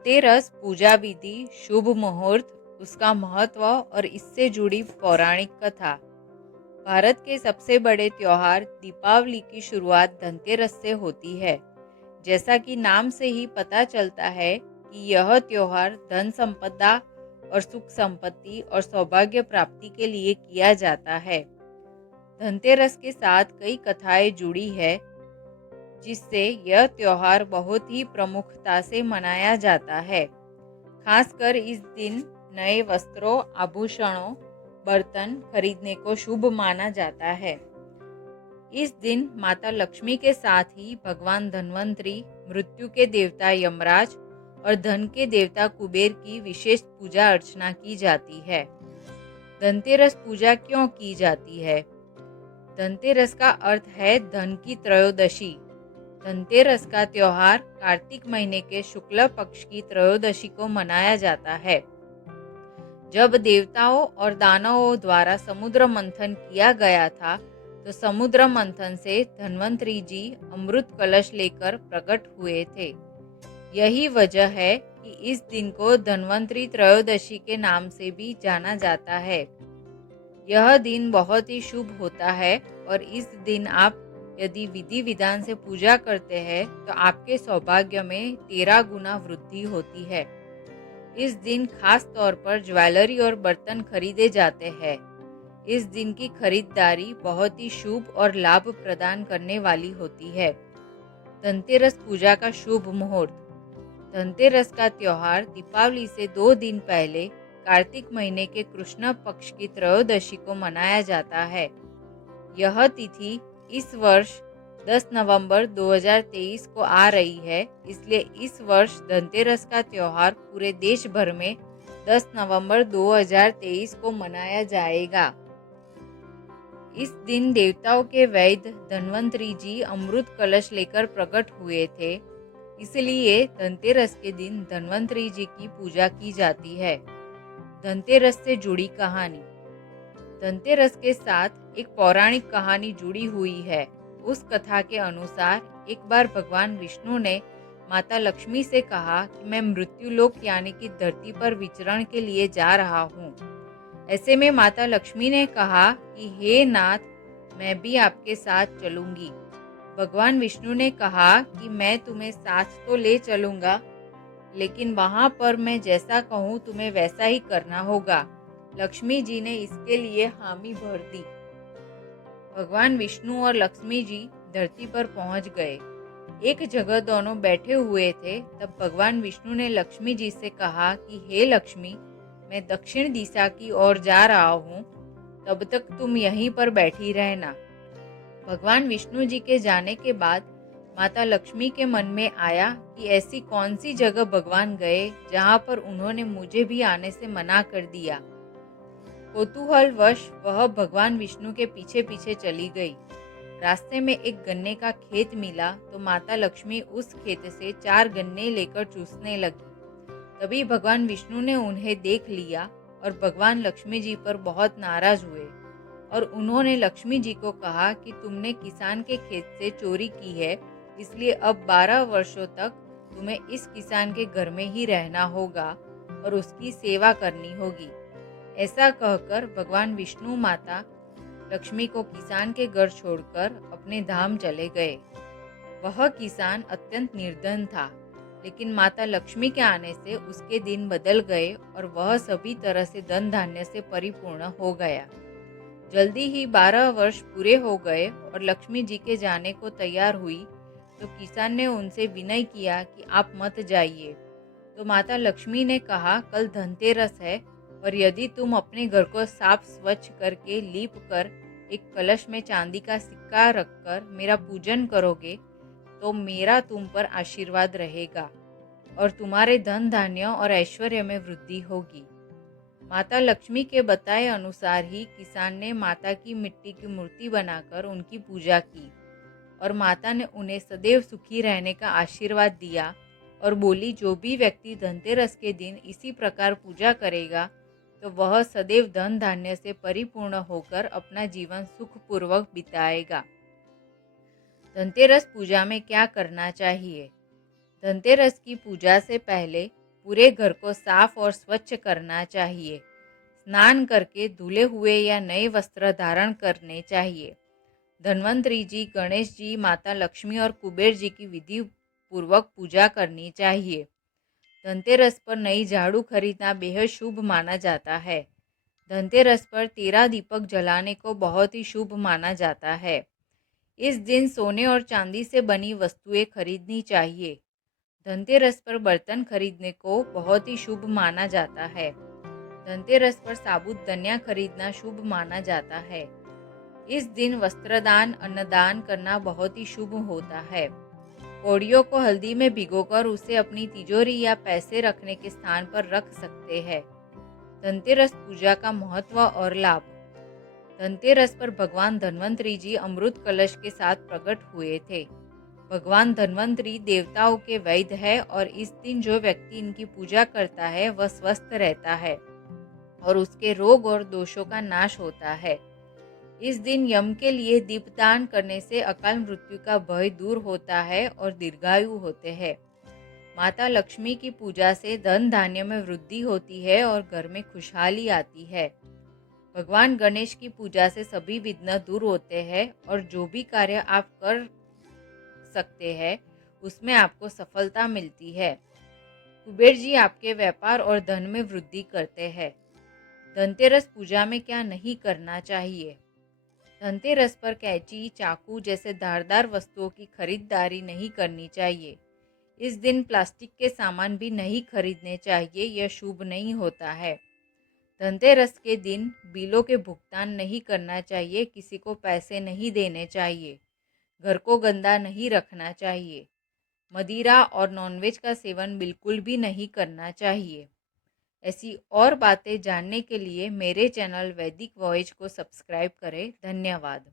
धनतेरस पूजा विधि, शुभ मुहूर्त, उसका महत्व और इससे जुड़ी पौराणिक कथा। भारत के सबसे बड़े त्योहार दीपावली की शुरुआत धनतेरस से होती है। जैसा कि नाम से ही पता चलता है कि यह त्योहार धन संपदा और सुख संपत्ति और सौभाग्य प्राप्ति के लिए किया जाता है। धनतेरस के साथ कई कथाएं जुड़ी है, जिससे यह त्योहार बहुत ही प्रमुखता से मनाया जाता है। खासकर इस दिन नए वस्त्रों, आभूषणों, बर्तन खरीदने को शुभ माना जाता है। इस दिन माता लक्ष्मी के साथ ही भगवान धन्वंतरी, मृत्यु के देवता यमराज और धन के देवता कुबेर की विशेष पूजा अर्चना की जाती है। धनतेरस पूजा क्यों की जाती है? धनतेरस का अर्थ है धन की त्रयोदशी। धनतेरस का त्योहार कार्तिक महीने के शुक्ल पक्ष की त्रयोदशी को मनाया जाता है, जब देवताओं और दानवों द्वारा समुद्र मंथन किया गया था। तो समुद्र मंथन से धन्वंतरी जी अमृत कलश लेकर प्रकट हुए थे। यही वजह है कि इस दिन को धन्वंतरी त्रयोदशी के नाम से भी जाना जाता है। यह दिन बहुत ही शुभ होता है और इस दिन आप यदि विधि विधान से पूजा करते हैं तो आपके सौभाग्य में 13 गुना वृद्धि होती है। इस दिन खास तौर पर ज्वेलरी और बर्तन खरीदे जाते हैं। इस दिन की खरीदारी बहुत ही शुभ और लाभ प्रदान करने वाली होती है। धनतेरस पूजा का शुभ मुहूर्त। धनतेरस का त्योहार दीपावली से 2 दिन पहले कार्तिक महीने के कृष्ण पक्ष की त्रयोदशी को मनाया जाता है। यह तिथि इस वर्ष 10 नवंबर 2023 को आ रही है, इसलिए इस वर्ष धनतेरस का त्योहार पूरे देश भर में 10 नवंबर 2023 को मनाया जाएगा। इस दिन देवताओं के वैद्य धन्वंतरी जी अमृत कलश लेकर प्रकट हुए थे, इसलिए धनतेरस के दिन धन्वंतरी जी की पूजा की जाती है। धनतेरस से जुड़ी कहानी। धनतेरस के साथ एक पौराणिक कहानी जुड़ी हुई है। उस कथा के अनुसार एक बार भगवान विष्णु ने माता लक्ष्मी से कहा कि मैं मृत्युलोक यानी कि धरती पर विचरण के लिए जा रहा हूँ। ऐसे में माता लक्ष्मी ने कहा कि हे नाथ, मैं भी आपके साथ चलूंगी। भगवान विष्णु ने कहा कि मैं तुम्हें साथ तो ले चलूंगा, लेकिन वहां पर मैं जैसा कहूँ तुम्हें वैसा ही करना होगा। लक्ष्मी जी ने इसके लिए हामी भर दी। भगवान विष्णु और लक्ष्मी जी धरती पर पहुंच गए। एक जगह दोनों बैठे हुए थे। तब भगवान विष्णु ने लक्ष्मी जी से कहा कि हे लक्ष्मी, मैं दक्षिण दिशा की ओर जा रहा हूँ, तब तक तुम यहीं पर बैठी रहना। भगवान विष्णु जी के जाने के बाद माता लक्ष्मी के मन में आया कि ऐसी कौन सी जगह भगवान गए जहाँ पर उन्होंने मुझे भी आने से मना कर दिया। कौतूहलवश वह भगवान विष्णु के पीछे पीछे चली गई। रास्ते में एक गन्ने का खेत मिला तो माता लक्ष्मी उस खेत से 4 गन्ने लेकर चूसने लगी। तभी भगवान विष्णु ने उन्हें देख लिया और भगवान लक्ष्मी जी पर बहुत नाराज हुए और उन्होंने लक्ष्मी जी को कहा कि तुमने किसान के खेत से चोरी की है, इसलिए अब 12 वर्षों तक तुम्हें इस किसान के घर में ही रहना होगा और उसकी सेवा करनी होगी। ऐसा कहकर भगवान विष्णु माता लक्ष्मी को किसान के घर छोड़कर अपने धाम चले गए। वह किसान अत्यंत निर्धन था, लेकिन माता लक्ष्मी के आने से उसके दिन बदल गए और वह सभी तरह से धन धान्य से परिपूर्ण हो गया। जल्दी ही 12 वर्ष पूरे हो गए और लक्ष्मी जी के जाने को तैयार हुई तो किसान ने उनसे विनय किया कि आप मत जाइए। तो माता लक्ष्मी ने कहा, कल धनतेरस है और यदि तुम अपने घर को साफ स्वच्छ करके लीप कर एक कलश में चांदी का सिक्का रखकर मेरा पूजन करोगे तो मेरा तुम पर आशीर्वाद रहेगा और तुम्हारे धन धान्य और ऐश्वर्य में वृद्धि होगी। माता लक्ष्मी के बताए अनुसार ही किसान ने माता की मिट्टी की मूर्ति बनाकर उनकी पूजा की और माता ने उन्हें सदैव सुखी रहने का आशीर्वाद दिया और बोली, जो भी व्यक्ति धनतेरस के दिन इसी प्रकार पूजा करेगा तो वह सदैव धन धान्य से परिपूर्ण होकर अपना जीवन सुखपूर्वक बिताएगा। धनतेरस पूजा में क्या करना चाहिए? धनतेरस की पूजा से पहले पूरे घर को साफ और स्वच्छ करना चाहिए। स्नान करके धुले हुए या नए वस्त्र धारण करने चाहिए। धन्वंतरी जी, गणेश जी, माता लक्ष्मी और कुबेर जी की विधि पूर्वक पूजा करनी चाहिए। धनतेरस पर नई झाड़ू खरीदना बेहद शुभ माना जाता है। धनतेरस पर 13 दीपक जलाने को बहुत ही शुभ माना जाता है। इस दिन सोने और चांदी से बनी वस्तुएं खरीदनी चाहिए। धनतेरस पर बर्तन खरीदने को बहुत ही शुभ माना जाता है। धनतेरस पर साबुत धनिया खरीदना शुभ माना जाता है। इस दिन वस्त्रदान, अन्नदान करना बहुत ही शुभ होता है। कौड़ियों को हल्दी में भिगोकर उसे अपनी तिजोरी या पैसे रखने के स्थान पर रख सकते हैं। धनतेरस पूजा का महत्व और लाभ। धनतेरस पर भगवान धन्वंतरी जी अमृत कलश के साथ प्रकट हुए थे। भगवान धन्वंतरी देवताओं के वैद्य है और इस दिन जो व्यक्ति इनकी पूजा करता है वह स्वस्थ रहता है और उसके रोग और दोषों का नाश होता है। इस दिन यम के लिए दीपदान करने से अकाल मृत्यु का भय दूर होता है और दीर्घायु होते हैं। माता लक्ष्मी की पूजा से धन धान्य में वृद्धि होती है और घर में खुशहाली आती है। भगवान गणेश की पूजा से सभी विघ्न दूर होते हैं और जो भी कार्य आप कर सकते हैं उसमें आपको सफलता मिलती है। कुबेर जी आपके व्यापार और धन में वृद्धि करते हैं। धनतेरस पूजा में क्या नहीं करना चाहिए? धनतेरस पर कैंची, चाकू जैसे धारदार वस्तुओं की खरीदारी नहीं करनी चाहिए। इस दिन प्लास्टिक के सामान भी नहीं खरीदने चाहिए, यह शुभ नहीं होता है। धनतेरस के दिन बिलों के भुगतान नहीं करना चाहिए, किसी को पैसे नहीं देने चाहिए। घर को गंदा नहीं रखना चाहिए। मदिरा और नॉनवेज का सेवन बिल्कुल भी नहीं करना चाहिए। ऐसी और बातें जानने के लिए मेरे चैनल वैदिक वॉयज को सब्सक्राइब करें। धन्यवाद।